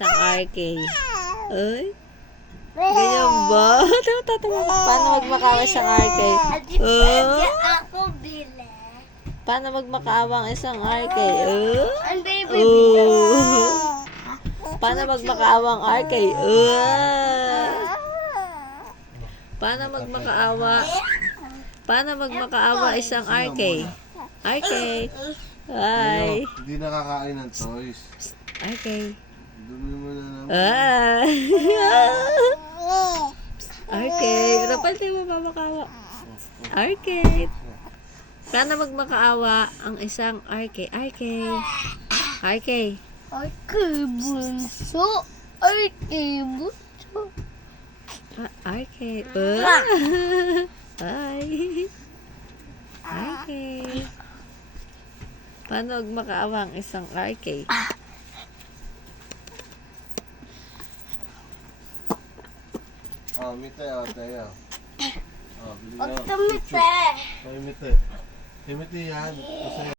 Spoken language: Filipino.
isang RK. Ay? Ganyan ba? Tatawa ka. Paano magmakaawa isang RK? Pwede ako bili. Paano magmakaawa ang isang RK? Ang baby bili. Paano magmakaawa ang RK? Paano magmakaawa? Paano magmakaawa isang RK? RK. Hi. Hindi nakakain ng toys. RK. Dumi mo na naman. RK. Rapal tayo magmakaawa. RK. Paano magmakaawa ang isang RK? RK. RK. Ay, bunso. Ay, bunso. RK. Hi. RK. Paano magmakaawa ang isang RK? Oh, mite, oh, tayo. Oh, bili Huwag na. tumite. Oh, mite. Mite yan. Kasi